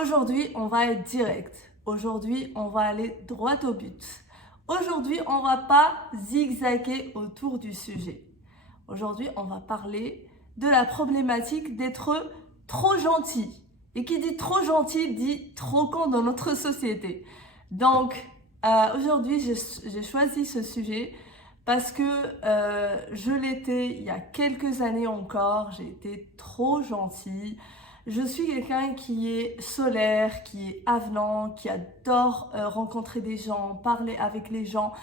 Aujourd'hui, on va être direct. Aujourd'hui, on va aller droit au but. Aujourd'hui, on va pas zigzaguer autour du sujet. Aujourd'hui, on va parler de la problématique d'être trop gentil. Et qui dit trop gentil dit trop con dans notre société. Donc, aujourd'hui, j'ai choisi ce sujet parce que je l'étais il y a quelques années encore. J'ai été trop gentille. Je suis quelqu'un qui est solaire, qui est avenant, qui adore rencontrer des gens, parler avec les gens,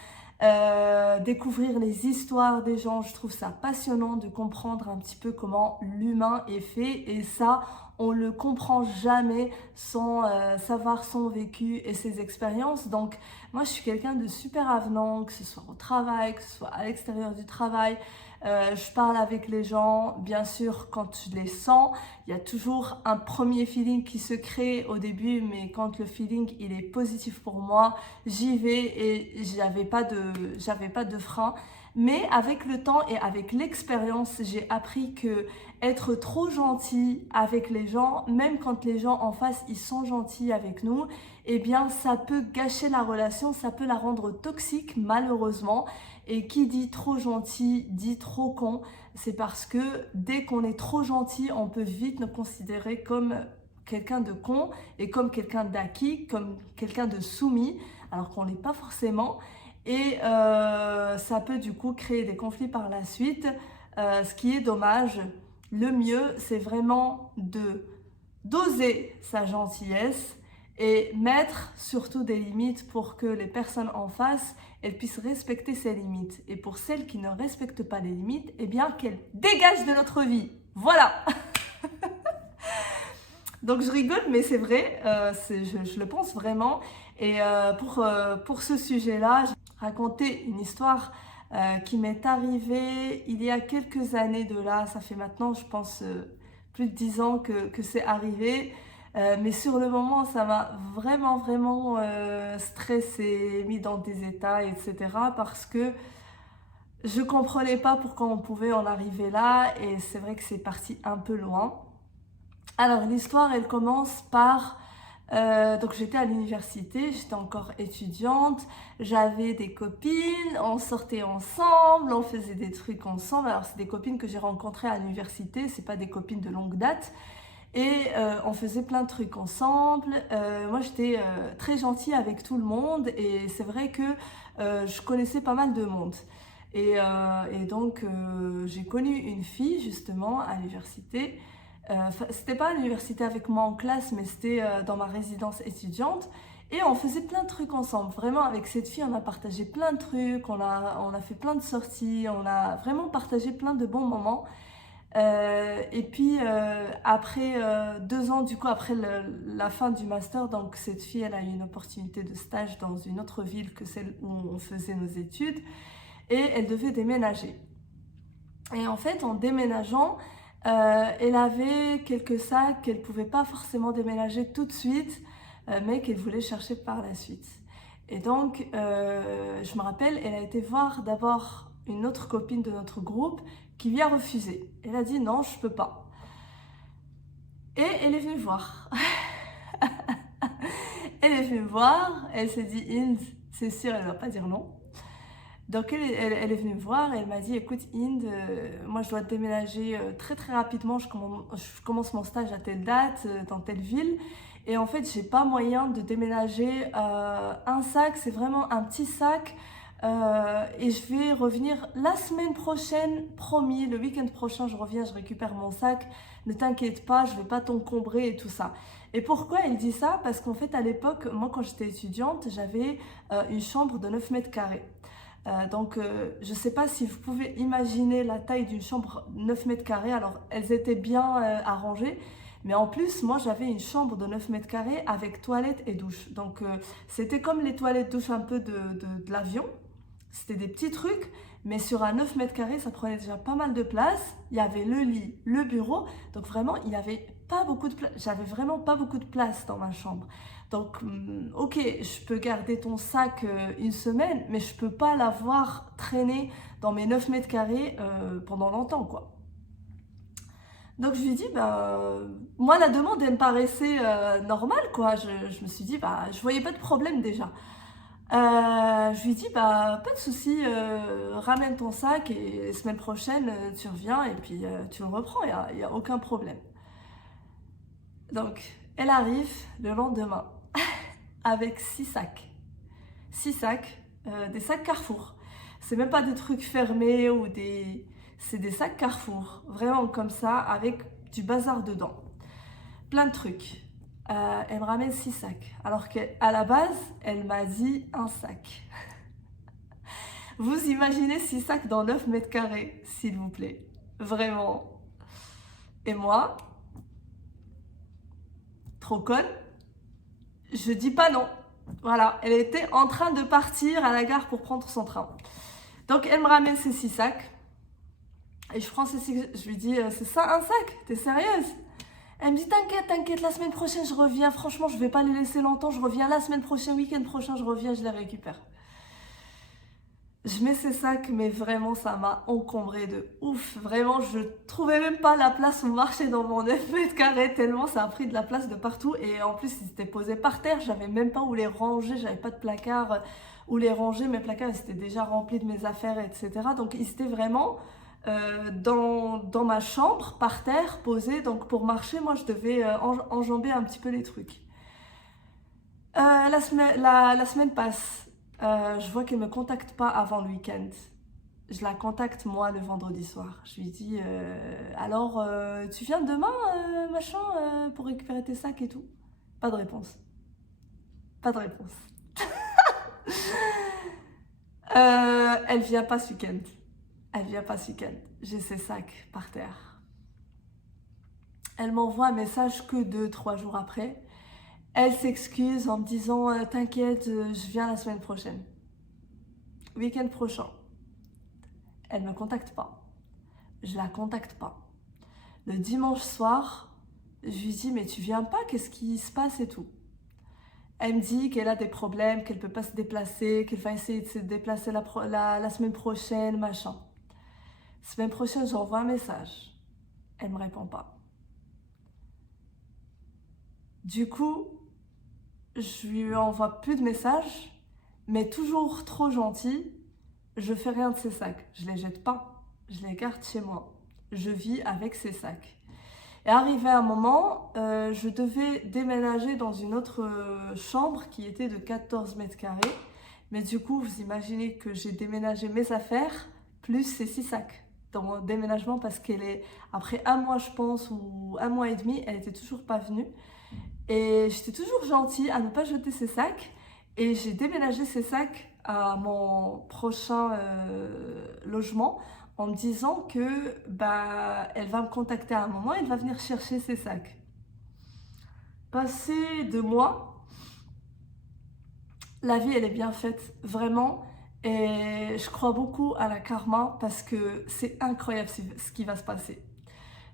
découvrir les histoires des gens. Je trouve ça passionnant de comprendre un petit peu comment l'humain est fait, et ça, on le comprend jamais sans savoir son vécu et ses expériences. Donc moi, je suis quelqu'un de super avenant, que ce soit au travail, que ce soit à l'extérieur du travail. Je parle avec les gens, bien sûr, quand je les sens. Il y a toujours un premier feeling qui se crée au début, mais quand le feeling il est positif pour moi, j'y vais et j'avais pas de frein. Mais avec le temps et avec l'expérience, j'ai appris que être trop gentil avec les gens, même quand les gens en face ils sont gentils avec nous, eh bien ça peut gâcher la relation, ça peut la rendre toxique malheureusement. Et qui dit trop gentil dit trop con. C'est parce que dès qu'on est trop gentil, on peut vite nous considérer comme quelqu'un de con et comme quelqu'un d'acquis, comme quelqu'un de soumis, alors qu'on n'est pas forcément. Et ça peut du coup créer des conflits par la suite, ce qui est dommage. Le mieux, c'est vraiment de d'oser sa gentillesse et mettre surtout des limites pour que les personnes en face elles puissent respecter ces limites. Et pour celles qui ne respectent pas les limites, eh bien qu'elles dégagent de notre vie. Voilà. Donc je rigole, mais c'est vrai, je le pense vraiment. Et pour ce sujet-là, je vais raconter une histoire qui m'est arrivée il y a quelques années de là. Ça fait maintenant, je pense, plus de 10 ans que c'est arrivé. Mais sur le moment, ça m'a vraiment stressée, mis dans des états, etc. Parce que je comprenais pas pourquoi on pouvait en arriver là. Et c'est vrai que c'est parti un peu loin. Alors l'histoire, elle commence par... donc j'étais à l'université, j'étais encore étudiante, j'avais des copines, on sortait ensemble, on faisait des trucs ensemble. Alors c'est des copines que j'ai rencontrées à l'université, c'est pas des copines de longue date. Et on faisait plein de trucs ensemble. Moi j'étais très gentille avec tout le monde et c'est vrai que je connaissais pas mal de monde. Et donc j'ai connu une fille justement à l'université. C'était pas à l'université avec moi en classe, mais c'était dans ma résidence étudiante. Et on faisait plein de trucs ensemble. Vraiment, avec cette fille, on a partagé plein de trucs, on a fait plein de sorties, on a vraiment partagé plein de bons moments. Et puis, après 2 ans, du coup, après la fin du master, donc cette fille, elle a eu une opportunité de stage dans une autre ville que celle où on faisait nos études. Et elle devait déménager. Et en fait, en déménageant, elle avait quelques sacs qu'elle ne pouvait pas forcément déménager tout de suite, mais qu'elle voulait chercher par la suite. Et donc, je me rappelle, elle a été voir d'abord une autre copine de notre groupe qui lui a refusé. Elle a dit non, je ne peux pas. Et elle est venue me voir. Elle est venue me voir, elle s'est dit, Inde, c'est sûr, elle ne va pas dire non. Donc elle est venue me voir et elle m'a dit écoute Inde, moi je dois déménager très rapidement, je commence mon stage à telle date, dans telle ville, et en fait j'ai pas moyen de déménager un sac, c'est vraiment un petit sac, et je vais revenir la semaine prochaine, promis, le week-end prochain je reviens, je récupère mon sac, ne t'inquiète pas, je vais pas t'encombrer et tout ça. Et pourquoi elle dit ça? Parce qu'en fait à l'époque, moi quand j'étais étudiante, j'avais une chambre de 9 mètres carrés. Donc, je ne sais pas si vous pouvez imaginer la taille d'une chambre 9 mètres carrés. Alors, elles étaient bien arrangées. Mais en plus, moi, j'avais une chambre de 9 mètres carrés avec toilette et douche. Donc, c'était comme les toilettes douche un peu de l'avion. C'était des petits trucs. Mais sur un 9 mètres carrés, ça prenait déjà pas mal de place. Il y avait le lit, le bureau. Donc, vraiment, il n'y avait pas beaucoup de place. J'avais vraiment pas beaucoup de place dans ma chambre. Donc, ok, je peux garder ton sac une semaine, mais je peux pas l'avoir traîné dans mes 9 mètres carrés pendant longtemps, quoi. Donc je lui dis, moi la demande elle me paraissait normale quoi. Je me suis dit, je voyais pas de problème déjà. Je lui dis, pas de souci, ramène ton sac et semaine prochaine tu reviens et puis tu le reprends, y a aucun problème. Donc elle arrive le lendemain avec 6 sacs. 6 sacs, des sacs Carrefour. C'est même pas des trucs fermés ou des... C'est des sacs Carrefour, vraiment comme ça, avec du bazar dedans. Plein de trucs. Elle me ramène 6 sacs, alors qu'à la base, elle m'a dit un sac. Vous imaginez 6 sacs dans 9 mètres carrés, s'il vous plaît. Vraiment. Et moi, trop conne, je dis pas non. Voilà, elle était en train de partir à la gare pour prendre son train. Donc elle me ramène ces 6 sacs. Et je prends ces 6, je lui dis, c'est ça un sac? T'es sérieuse? Elle me dit, t'inquiète, la semaine prochaine je reviens. Franchement, je vais pas les laisser longtemps, je reviens la semaine prochaine, week-end prochain, je reviens, je les récupère. Je mets ces sacs, mais vraiment, ça m'a encombré de ouf. Vraiment, je trouvais même pas la place où marcher dans mon 9 mètres carrés, tellement ça a pris de la place de partout. Et en plus, ils étaient posés par terre, j'avais même pas où les ranger, j'avais pas de placard où les ranger. Mes placards, ils étaient déjà remplis de mes affaires, etc. Donc, ils étaient vraiment dans ma chambre, par terre, posés. Donc, pour marcher, moi, je devais enjamber un petit peu les trucs. La semaine passe. Je vois qu'elle ne me contacte pas avant le week-end. Je la contacte moi le vendredi soir. Je lui dis alors tu viens demain machin pour récupérer tes sacs et tout. Pas de réponse. Pas de réponse. Elle vient pas ce week-end. Elle vient pas ce week-end. J'ai ses sacs par terre. Elle m'envoie un message que 2-3 jours après. Elle s'excuse en me disant t'inquiète, je viens la semaine prochaine. Week-end prochain. Elle ne me contacte pas. Je la contacte pas. Le dimanche soir, je lui dis mais tu viens pas, qu'est-ce qui se passe et tout. Elle me dit qu'elle a des problèmes, qu'elle peut pas se déplacer, qu'elle va essayer de se déplacer la semaine prochaine, machin. Semaine prochaine, j'envoie un message. Elle me répond pas. Du coup, je lui envoie plus de messages, mais toujours trop gentil, je fais rien de ces sacs. Je les jette pas, je les garde chez moi. Je vis avec ces sacs. Et arrivé un moment, je devais déménager dans une autre chambre qui était de 14 mètres carrés. Mais du coup, vous imaginez que j'ai déménagé mes affaires plus ces 6 sacs dans mon déménagement parce qu'elle est, après un mois je pense, ou un mois et demi, elle était toujours pas venue. Et j'étais toujours gentille à ne pas jeter ces sacs. Et j'ai déménagé ces sacs à mon prochain logement en me disant que elle va me contacter à un moment, elle va venir chercher ses sacs. Passé 2 mois, la vie elle est bien faite, vraiment. Et je crois beaucoup à la karma parce que c'est incroyable ce qui va se passer.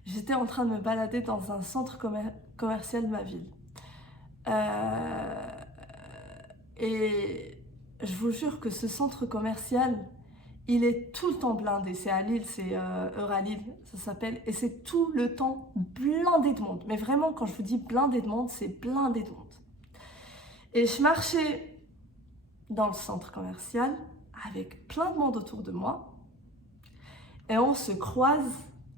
J'étais en train de me balader dans un centre commercial de ma ville. Et je vous jure que ce centre commercial, il est tout le temps blindé. C'est à Lille, c'est Euralille, ça s'appelle. Et c'est tout le temps blindé de monde. Mais vraiment, quand je vous dis blindé de monde, c'est blindé de monde. Et je marchais dans le centre commercial avec plein de monde autour de moi. Et on se croise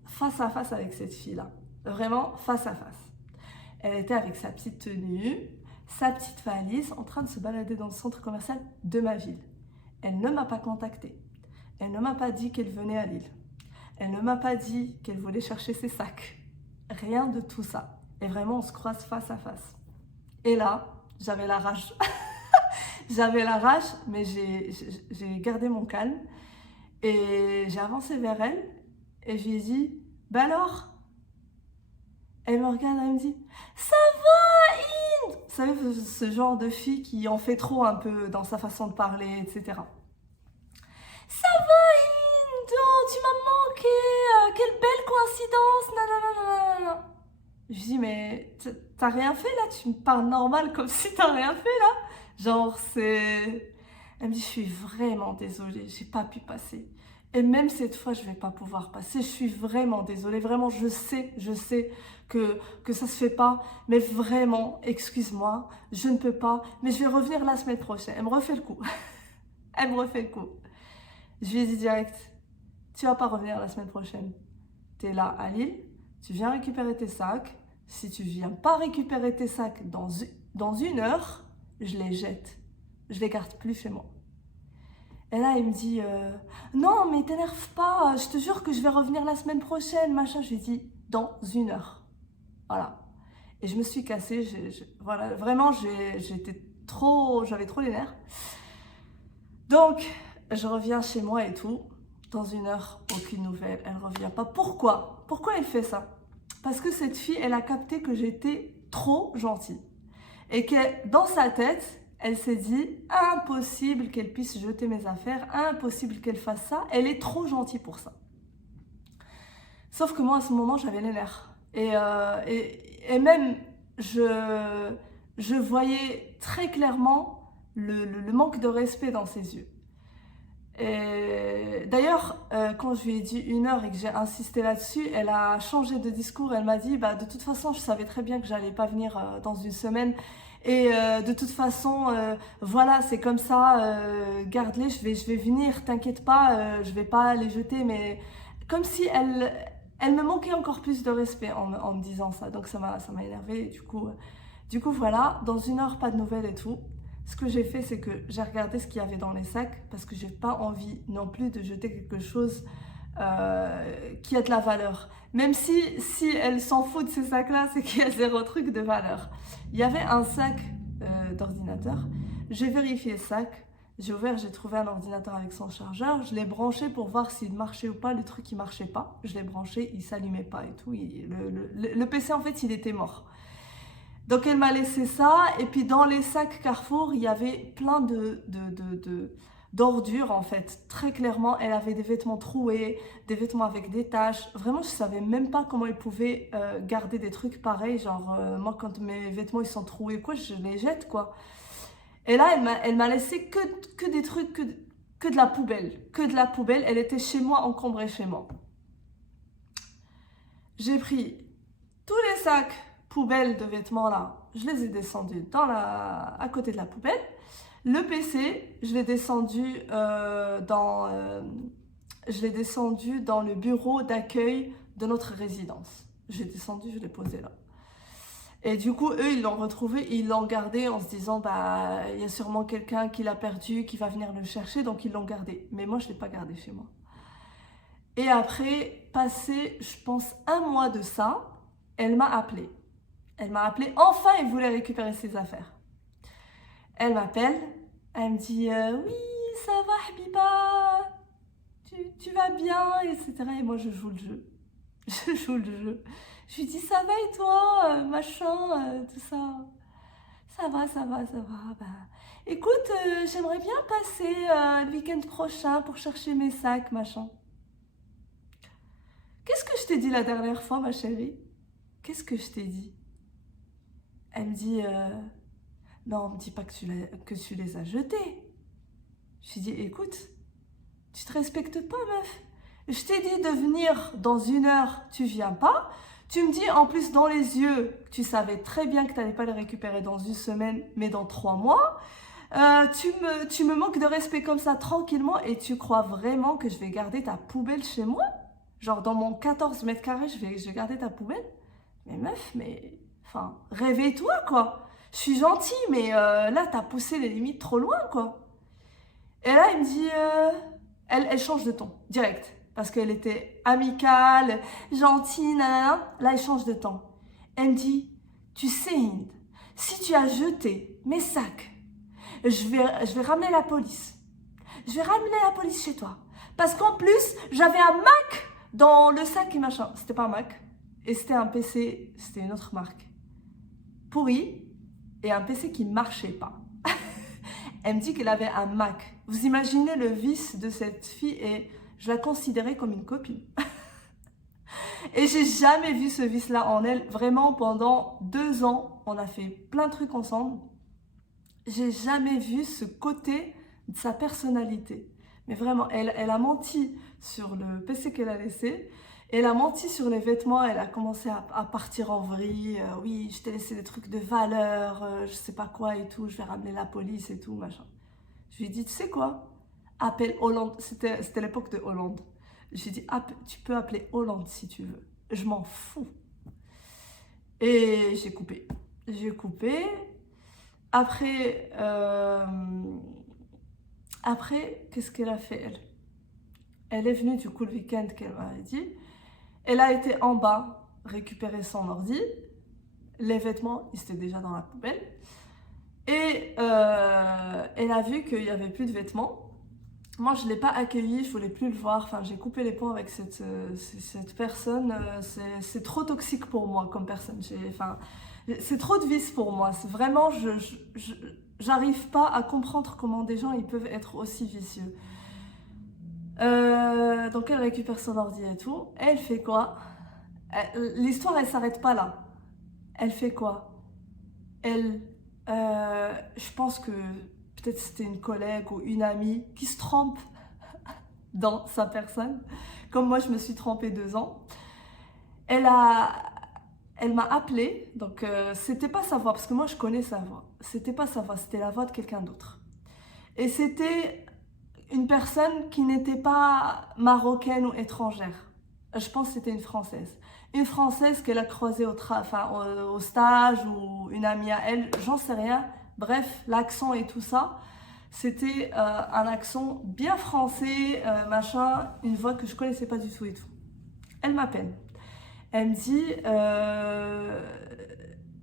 face à face avec cette fille-là. Vraiment face à face. Elle était avec sa petite tenue, sa petite valise, en train de se balader dans le centre commercial de ma ville. Elle ne m'a pas contactée. Elle ne m'a pas dit qu'elle venait à Lille. Elle ne m'a pas dit qu'elle voulait chercher ses sacs. Rien de tout ça. Et vraiment, on se croise face à face. Et là, j'avais la rage. J'avais la rage, mais j'ai gardé mon calme. Et j'ai avancé vers elle et je lui ai dit « Bah alors ?» Elle me regarde, elle me dit « Ça va, Inde ?» Vous savez, ce genre de fille qui en fait trop un peu dans sa façon de parler, etc. « Ça va, Inde, oh, tu m'as manqué, quelle belle coïncidence, nanana. » Je dis « Mais t'as rien fait là? Tu me parles normal comme si t'as rien fait là ?» Genre, c'est... Elle me dit « Je suis vraiment désolée, j'ai pas pu passer. » Et même cette fois, je ne vais pas pouvoir passer. Je suis vraiment désolée. Vraiment, je sais que ça ne se fait pas. Mais vraiment, excuse-moi, je ne peux pas. Mais je vais revenir la semaine prochaine. Elle me refait le coup. Elle me refait le coup. Je lui ai dit direct, tu vas pas revenir la semaine prochaine. Tu es là à Lille, tu viens récupérer tes sacs. Si tu viens pas récupérer tes sacs dans 1 heure, je les jette. Je les garde plus chez moi. Et là, il me dit, non, mais t'énerve pas, je te jure que je vais revenir la semaine prochaine, machin. Je lui ai dit, dans 1 heure. Voilà. Et je me suis cassée, voilà, vraiment, j'avais trop les nerfs. Donc, je reviens chez moi et tout. Dans 1 heure, aucune nouvelle, elle revient pas. Pourquoi? Pourquoi elle fait ça? Parce que cette fille, elle a capté que j'étais trop gentille. Et que dans sa tête, elle s'est dit, impossible qu'elle puisse jeter mes affaires, impossible qu'elle fasse ça, elle est trop gentille pour ça. Sauf que moi, à ce moment, j'avais les nerfs. Et même, je voyais très clairement le manque de respect dans ses yeux. Et d'ailleurs, quand je lui ai dit 1 heure et que j'ai insisté là-dessus, elle a changé de discours. Elle m'a dit, bah, de toute façon, je savais très bien que j'allais pas venir dans 1 semaine. Et de toute façon, voilà, c'est comme ça, garde-les, je vais venir, t'inquiète pas, je vais pas les jeter. Mais comme si elle me manquait encore plus de respect en me disant ça. Donc ça m'a énervée. Du coup, voilà, dans 1 heure, pas de nouvelles et tout. Ce que j'ai fait, c'est que j'ai regardé ce qu'il y avait dans les sacs parce que j'ai pas envie non plus de jeter quelque chose qui a de la valeur. Même si elle s'en fout de ces sacs-là, c'est qu'il y a zéro truc de valeur. Il y avait un sac d'ordinateur. J'ai vérifié le sac. J'ai ouvert, j'ai trouvé un ordinateur avec son chargeur. Je l'ai branché pour voir s'il marchait ou pas. Le truc, il marchait pas. Je l'ai branché, il s'allumait pas et tout. Le PC, en fait, il était mort. Donc elle m'a laissé ça, et puis dans les sacs Carrefour, il y avait plein d'ordures en fait. Très clairement, elle avait des vêtements troués, des vêtements avec des taches. Vraiment, je savais même pas comment elle pouvait garder des trucs pareils. Genre, moi, quand mes vêtements ils sont troués, quoi, je les jette, quoi. Et là, elle m'a laissé que des trucs, que de la poubelle. Que de la poubelle. Elle était chez moi, encombrée chez moi. J'ai pris tous les sacs poubelles de vêtements là, je les ai descendus à côté de la poubelle. Le PC, je l'ai descendu dans le bureau d'accueil de notre résidence. Je l'ai descendu, je l'ai posé là. Et du coup, eux, ils l'ont retrouvé, ils l'ont gardé en se disant, bah, il y a sûrement quelqu'un qui l'a perdu, qui va venir le chercher, donc ils l'ont gardé. Mais moi, je ne l'ai pas gardé chez moi. Et après, passé, je pense, 1 mois de ça, elle m'a appelée. Elle m'a appelée, enfin, elle voulait récupérer ses affaires. Elle m'appelle, elle me dit, oui, ça va, Habiba, tu vas bien, etc. Et moi, je joue le jeu. Je joue le jeu. Je lui dis, ça va et toi, machin, tout ça. Ça va. Bah, écoute, j'aimerais bien passer le week-end prochain pour chercher mes sacs, machin. Qu'est-ce que je t'ai dit la dernière fois, ma chérie? Qu'est-ce que je t'ai dit? Elle me dit, non, me dis pas que tu les as jetés. Je lui dis, écoute, tu te respectes pas, meuf. Je t'ai dit de venir dans 1 heure, tu viens pas. Tu me dis en plus dans les yeux que tu savais très bien que tu n'allais pas les récupérer dans 1 semaine, mais dans 3 mois. Tu me manques de respect comme ça tranquillement et tu crois vraiment que je vais garder ta poubelle chez moi? Genre dans mon 14 mètres carrés, je vais garder ta poubelle? Mais meuf, enfin, réveille-toi quoi. Je suis gentille, mais là, t'as poussé les limites trop loin quoi. Et là, il me dit, elle change de ton, direct. Parce qu'elle était amicale, gentille, nanana. Là, elle change de ton. Elle me dit, tu sais, Hind, si tu as jeté mes sacs, je vais ramener la police. Je vais ramener la police chez toi. Parce qu'en plus, j'avais un Mac dans le sac et machin. C'était pas un Mac. Et c'était un PC, c'était une autre marque. Pourri. Et un PC qui marchait pas. Elle me dit qu'elle avait un Mac. Vous imaginez le vice de cette fille et je la considérais comme une copine. Et j'ai jamais vu ce vice-là en elle. Vraiment, pendant 2 ans, on a fait plein de trucs ensemble. J'ai jamais vu ce côté de sa personnalité. Mais vraiment, elle a menti sur le PC qu'elle a laissé. Elle a menti sur les vêtements, elle a commencé à partir en vrille. Oui, je t'ai laissé des trucs de valeur, je sais pas quoi et tout, je vais ramener la police et tout, machin. Je lui ai dit, tu sais quoi? Appelle Hollande. C'était l'époque de Hollande. J'ai dit, tu peux appeler Hollande si tu veux. Je m'en fous. Et j'ai coupé. J'ai coupé. Après, qu'est-ce qu'elle a fait, elle? Elle est venue du coup le week-end qu'elle m'avait dit. Elle a été en bas récupérer son ordi. Les vêtements, ils étaient déjà dans la poubelle. Et elle a vu qu'il n'y avait plus de vêtements. Moi, je ne l'ai pas accueilli, je voulais plus le voir. Enfin, j'ai coupé les ponts avec cette personne. C'est trop toxique pour moi comme personne. Enfin, c'est trop de vices pour moi. C'est vraiment, j'arrive pas à comprendre comment des gens ils peuvent être aussi vicieux. Donc elle récupère son ordi et tout. Elle fait quoi? L'histoire, elle s'arrête pas là. Elle fait quoi? Je pense que peut-être c'était une collègue ou une amie qui se trompe dans sa personne, comme moi je me suis trompée 2 ans. Elle m'a appelée, donc c'était pas sa voix, parce que moi je connais sa voix. C'était pas sa voix, c'était la voix de quelqu'un d'autre. Et c'était une personne qui n'était pas marocaine ou étrangère. Je pense que c'était une Française. Une Française qu'elle a croisée au stage ou une amie à elle, j'en sais rien. Bref, l'accent et tout ça, c'était un accent bien français, machin, une voix que je connaissais pas du tout et tout. Elle m'appelle. Elle me dit,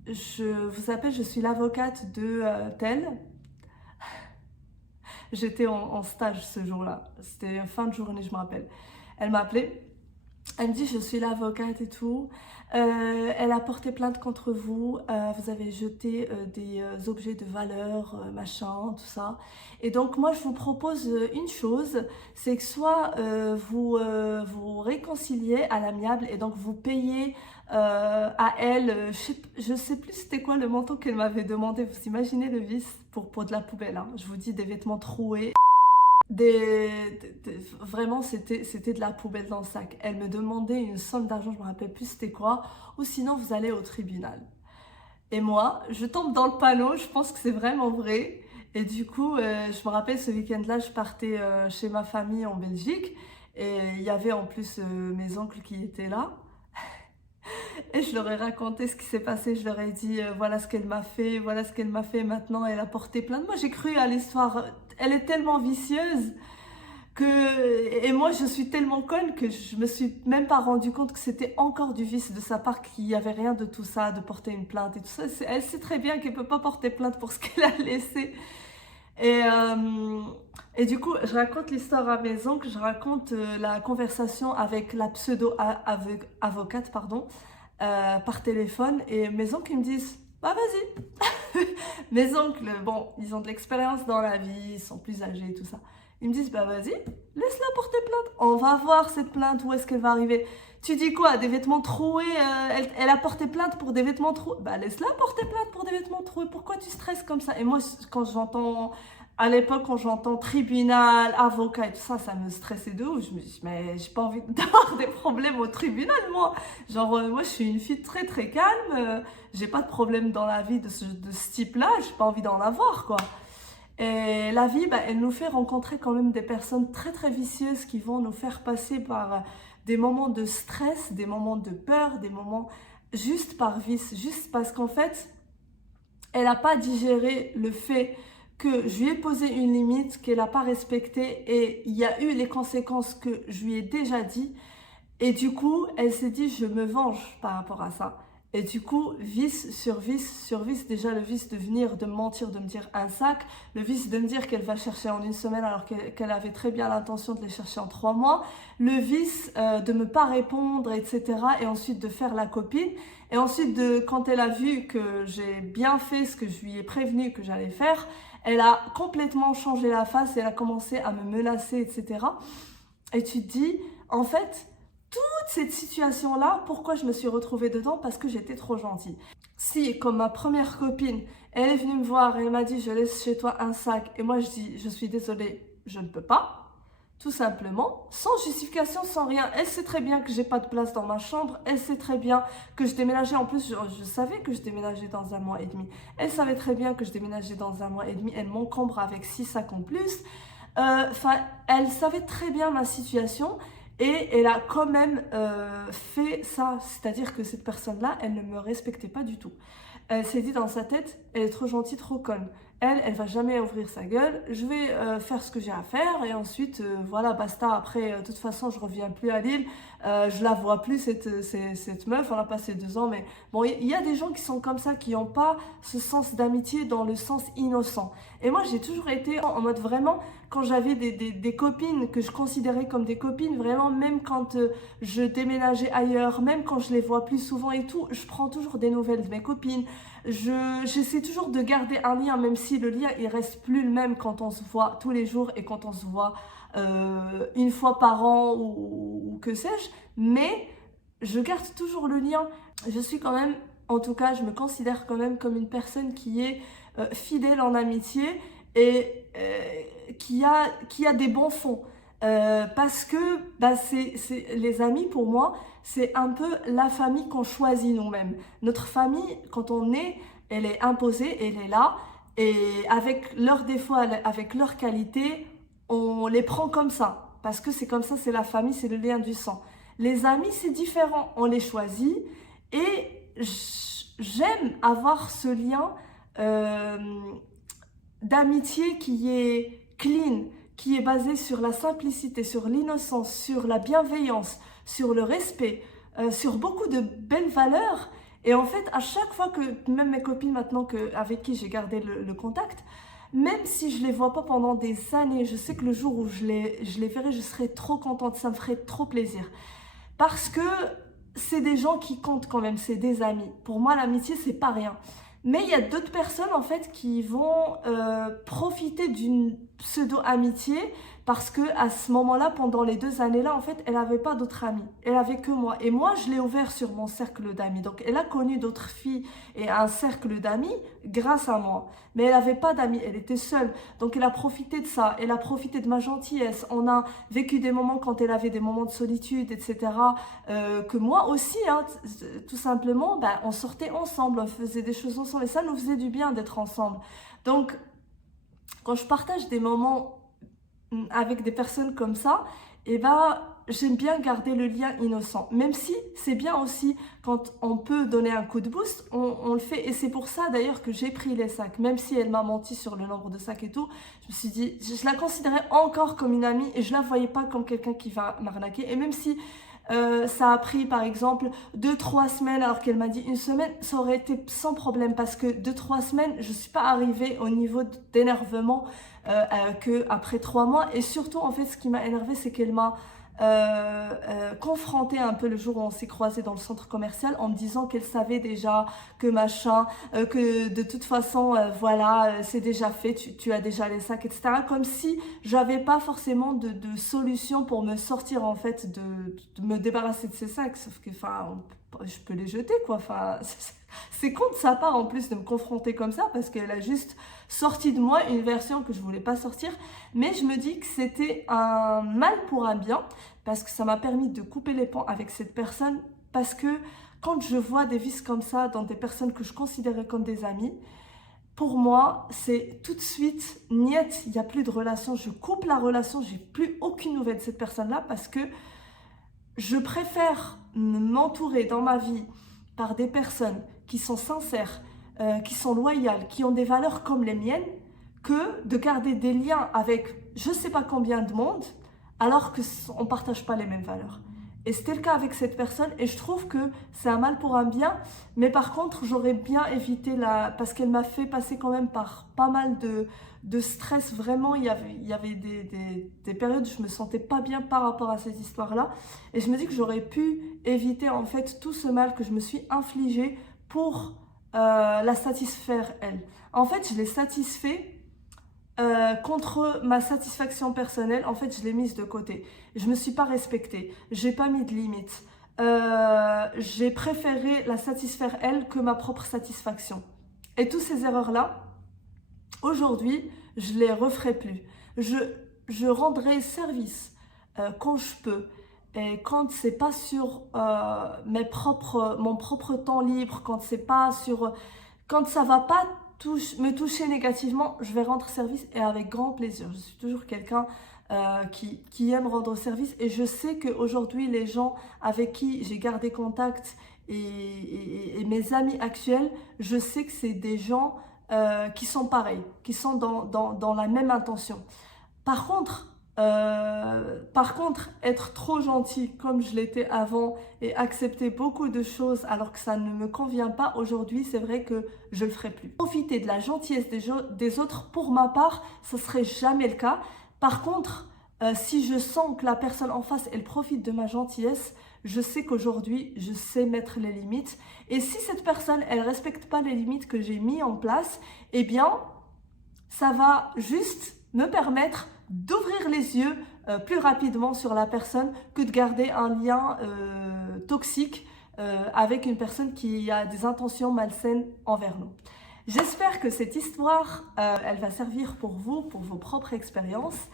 je vous appelle, je suis l'avocate de telle. J'étais en stage ce jour-là. C'était fin de journée, je me rappelle. Elle m'a appelée. Elle me dit, je suis l'avocate et tout. Elle a porté plainte contre vous. Vous avez jeté des objets de valeur, machin, tout ça. Et donc, moi, je vous propose une chose. C'est que soit vous réconciliez à l'amiable et donc vous payez à elle, je sais plus c'était quoi le montant qu'elle m'avait demandé. Vous imaginez le vice pour de la poubelle, hein. Je vous dis des vêtements troués. Vraiment, c'était de la poubelle dans le sac. Elle me demandait une somme d'argent, je me rappelle plus c'était quoi, ou sinon vous allez au tribunal. Et moi, je tombe dans le panneau, je pense que c'est vraiment vrai. Et du coup, je me rappelle ce week-end-là, je partais chez ma famille en Belgique, et il y avait en plus mes oncles qui étaient là. Et je leur ai raconté ce qui s'est passé, je leur ai dit voilà ce qu'elle m'a fait, voilà ce qu'elle m'a fait, maintenant elle a porté plainte. Moi j'ai cru à l'histoire, elle est tellement vicieuse et moi je suis tellement conne que je me suis même pas rendu compte que c'était encore du vice de sa part, qu'il n'y avait rien de tout ça, de porter une plainte et tout ça. Elle sait très bien qu'elle peut pas porter plainte pour ce qu'elle a laissé. Et du coup, je raconte l'histoire à mes oncles, je raconte la conversation avec la pseudo-avocate, pardon, par téléphone. Et mes oncles, ils me disent, bah vas-y. Mes oncles, bon, ils ont de l'expérience dans la vie, ils sont plus âgés et tout ça. Ils me disent, bah vas-y, laisse-la porter plainte. On va voir cette plainte, où est-ce qu'elle va arriver. Tu dis quoi? Des vêtements troués, elle a porté plainte pour des vêtements troués. Bah laisse-la porter plainte pour des vêtements troués. Pourquoi tu stresses comme ça? Et moi, à l'époque, quand j'entends tribunal, avocat et tout ça, ça me stressait de ouf. Je me dis, mais j'ai pas envie d'avoir des problèmes au tribunal, moi. Genre, moi, je suis une fille très très calme. J'ai pas de problème dans la vie de ce type-là. J'ai pas envie d'en avoir, quoi. Et la vie, bah, elle nous fait rencontrer quand même des personnes très très vicieuses qui vont nous faire passer par des moments de stress, des moments de peur, des moments juste par vice, juste parce qu'en fait, elle n'a pas digéré le fait que je lui ai posé une limite, qu'elle n'a pas respectée, et il y a eu les conséquences que je lui ai déjà dit. Et du coup, elle s'est dit, je me venge par rapport à ça. Et du coup, vice sur vice sur vice, déjà le vice de venir, de me mentir, de me dire un sac, le vice de me dire qu'elle va chercher en 1 semaine alors qu'elle avait très bien l'intention de les chercher en 3 mois, le vice de me pas répondre, etc. Et ensuite de faire la copine. Et ensuite, quand elle a vu que j'ai bien fait ce que je lui ai prévenu que j'allais faire, elle a complètement changé la face et elle a commencé à me menacer, etc. Et tu te dis, en fait, toute cette situation-là, pourquoi je me suis retrouvée dedans? Parce que j'étais trop gentille. Si, comme ma première copine, elle est venue me voir et elle m'a dit, je laisse chez toi un sac, et moi je dis, je suis désolée, je ne peux pas. tout simplement, sans justification, sans rien. Elle sait très bien que j'ai pas de place dans ma chambre, elle sait très bien que je déménageais, en plus je savais que je déménageais dans 1 mois et demi. Elle savait très bien que je déménageais dans 1 mois et demi, elle m'encombre avec 6 sacs en plus. Enfin, elle savait très bien ma situation et elle a quand même fait ça. C'est-à-dire que cette personne-là, elle ne me respectait pas du tout. Elle s'est dit dans sa tête, elle est trop gentille, trop conne. Elle va jamais ouvrir sa gueule. Je vais faire ce que j'ai à faire et ensuite, voilà, basta. Après, de toute façon, je reviens plus à Lille. Je la vois plus, cette meuf. On a passé 2 ans, mais bon, il y a des gens qui sont comme ça, qui n'ont pas ce sens d'amitié dans le sens innocent. Et moi, j'ai toujours été en mode vraiment, quand j'avais des copines que je considérais comme des copines, vraiment, même quand je déménageais ailleurs, même quand je les vois plus souvent et tout, je prends toujours des nouvelles de mes copines. J'essaie toujours de garder un lien, même si le lien il reste plus le même quand on se voit tous les jours et quand on se voit une fois par an ou que sais-je, mais je garde toujours le lien. Je suis quand même, en tout cas, je me considère quand même comme une personne qui est fidèle en amitié et qui a des bons fonds. Parce que bah, les amis, pour moi, c'est un peu la famille qu'on choisit nous-mêmes. Notre famille, quand on est, elle est imposée, elle est là, et avec leurs défauts, avec leurs qualités, on les prend comme ça. Parce que c'est comme ça, c'est la famille, c'est le lien du sang. Les amis, c'est différent, on les choisit, et j'aime avoir ce lien euh, d'amitié qui est clean, qui est basé sur la simplicité, sur l'innocence, sur la bienveillance, sur le respect, sur beaucoup de belles valeurs. Et en fait, à chaque fois que, même mes copines maintenant avec qui j'ai gardé le contact, même si je les vois pas pendant des années, je sais que le jour où je les verrai, je serai trop contente, ça me ferait trop plaisir. Parce que c'est des gens qui comptent quand même, c'est des amis. Pour moi, l'amitié, c'est pas rien. Mais il y a d'autres personnes en fait qui vont profiter d'une pseudo-amitié parce que à ce moment-là, pendant les 2 années-là, en fait, elle n'avait pas d'autres amis. Elle avait que moi. Et moi, je l'ai ouvert sur mon cercle d'amis. Donc, elle a connu d'autres filles et un cercle d'amis grâce à moi. Mais elle n'avait pas d'amis, elle était seule. Donc, elle a profité de ça. Elle a profité de ma gentillesse. On a vécu des moments quand elle avait des moments de solitude, etc. Que moi aussi, hein, tout simplement, ben, on sortait ensemble, on faisait des choses ensemble. Et ça nous faisait du bien d'être ensemble. Donc, quand je partage des moments avec des personnes comme ça, et ben, j'aime bien garder le lien innocent. Même si c'est bien aussi quand on peut donner un coup de boost, on le fait. Et c'est pour ça d'ailleurs que j'ai pris les sacs. Même si elle m'a menti sur le nombre de sacs et tout, je me suis dit, je la considérais encore comme une amie et je la voyais pas comme quelqu'un qui va m'arnaquer. Et même si ça a pris par exemple 2-3 semaines alors qu'elle m'a dit 1 semaine, ça aurait été sans problème parce que 2-3 semaines, je suis pas arrivée au niveau d'énervement que après 3 mois. Et surtout, en fait, ce qui m'a énervé, c'est qu'elle m'a confrontée un peu le jour où on s'est croisés dans le centre commercial en me disant qu'elle savait déjà que machin, que de toute façon, voilà, c'est déjà fait, tu as déjà les sacs, etc. Comme si j'avais pas forcément de solution pour me sortir, en fait, de me débarrasser de ces sacs. Sauf que, enfin, je peux les jeter, quoi. Enfin, c'est con de sa part en plus de me confronter comme ça parce qu'elle a juste sorti de moi une version que je voulais pas sortir. Mais je me dis que c'était un mal pour un bien parce que ça m'a permis de couper les ponts avec cette personne. Parce que quand je vois des vices comme ça dans des personnes que je considérais comme des amis, pour moi, c'est tout de suite, niet, il n'y a plus de relation. Je coupe la relation, j'ai plus aucune nouvelle de cette personne-là parce que je préfère m'entourer dans ma vie par des personnes qui sont sincères, qui sont loyales, qui ont des valeurs comme les miennes, que de garder des liens avec je ne sais pas combien de monde, alors qu'on ne partage pas les mêmes valeurs. Et c'était le cas avec cette personne, et je trouve que c'est un mal pour un bien, mais par contre, j'aurais bien évité parce qu'elle m'a fait passer quand même par pas mal de stress. Vraiment, il y avait des périodes où je me sentais pas bien par rapport à cette histoire-là, et je me dis que j'aurais pu éviter en fait tout ce mal que je me suis infligé pour la satisfaire elle. En fait, je l'ai satisfait contre ma satisfaction personnelle. En fait, je l'ai mise de côté. Je me suis pas respectée. J'ai pas mis de limite. J'ai préféré la satisfaire elle que ma propre satisfaction. Et toutes ces erreurs-là, aujourd'hui, je les referai plus. je rendrai service quand je peux. Et quand c'est pas sur mon propre temps libre, quand c'est pas sur, quand ça va pas me toucher négativement, je vais rendre service et avec grand plaisir. Je suis toujours quelqu'un qui aime rendre service et je sais qu'aujourd'hui les gens avec qui j'ai gardé contact et mes amis actuels, je sais que c'est des gens qui sont pareils, qui sont dans la même intention. Par contre, être trop gentil comme je l'étais avant et accepter beaucoup de choses alors que ça ne me convient pas aujourd'hui, c'est vrai que je le ferai plus. Profiter de la gentillesse des autres, pour ma part, ce serait jamais le cas. Par contre, si je sens que la personne en face, elle profite de ma gentillesse, je sais qu'aujourd'hui, je sais mettre les limites. Et si cette personne, elle respecte pas les limites que j'ai mis en place, eh bien, ça va juste me permettre d'ouvrir les yeux plus rapidement sur la personne que de garder un lien toxique avec une personne qui a des intentions malsaines envers nous. J'espère que cette histoire, elle va servir pour vous, pour vos propres expériences.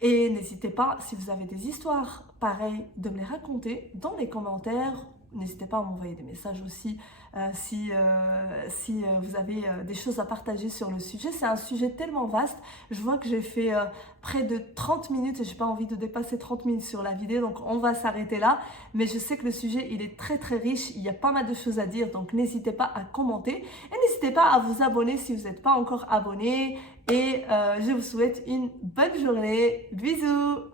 Et n'hésitez pas, si vous avez des histoires pareilles, de me les raconter dans les commentaires. N'hésitez pas à m'envoyer des messages aussi si vous avez des choses à partager sur le sujet. C'est un sujet tellement vaste. Je vois que j'ai fait près de 30 minutes et je n'ai pas envie de dépasser 30 minutes sur la vidéo. Donc on va s'arrêter là. Mais je sais que le sujet, il est très très riche. Il y a pas mal de choses à dire. Donc n'hésitez pas à commenter. Et n'hésitez pas à vous abonner si vous n'êtes pas encore abonné. Et je vous souhaite une bonne journée. Bisous!